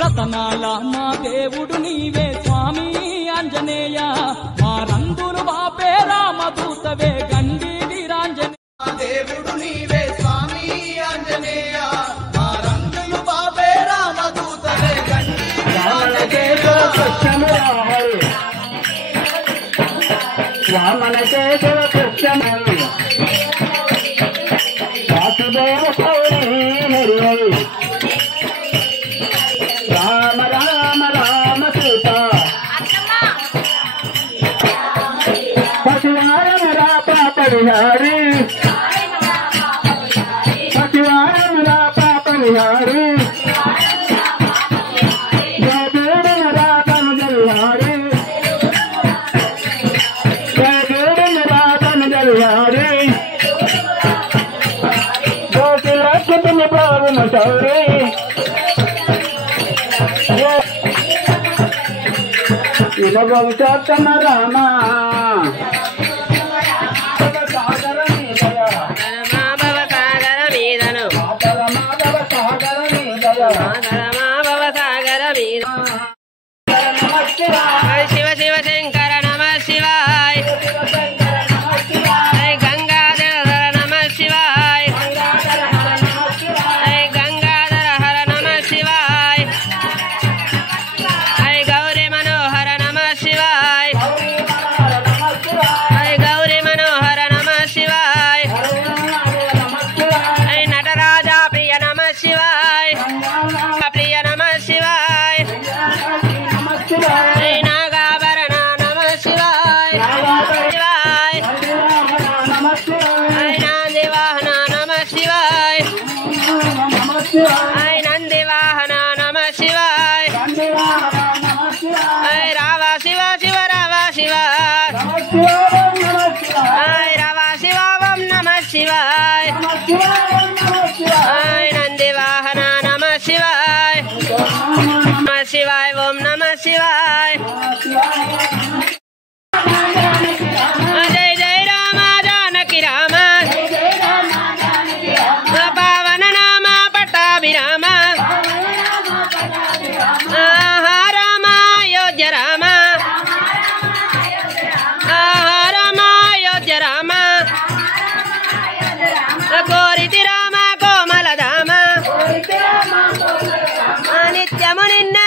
రతనాల మా దేవుడు నీవే స్వామి ఆంజనేయ మా రంగులు బాపే రామదూతవే గండి వీరాంజనేయ దేవుడు నీవే స్వామి ఆంజనేయ మా రంగులు బాపే రామదూతవే గండి వామన కేశవ కృష్ణ వాసుదేవ రామ రామ రామ సీత పశువారం రాప పరిహారి పశువారం రాప పరిహారి జయదేవుడు రాతను జల్హారి జయదేవుడు రాతను జల్హారి గోకులక్షతుని ప్రాణ చౌరి భవిష్యత్తమ రామ సాగర మీదను శివ శివ శంకర నమ శివాయ గంగాధర నమ శివాయ గంగాధర హర నమ శివాయ గౌరీ మనోహర నమ శివాయ గౌరీ మనోహర నమ శివాయ నటరాజా ప్రియ నమ శివాయ ప్రియ నమ శివాయ నాగాభరణ నమ శివాయ శివాయ నంది వాహన నమ శివాయ నంది వాహన నమ శివాయ రావ శివ శివ రావ శివ రావ శివ ఓం నమ శివాయ నంది వాహన నమ శివాయ నమ శివాయ ఓం నమ శివాయ జయ జయ రామ జానకి రామ పావన నామ పట్టాభిరామ రామ అయోధ్య రామ రామ అయోధ్య రామ కోరితి రామ కోమల ధామ నిత్యము నిన్న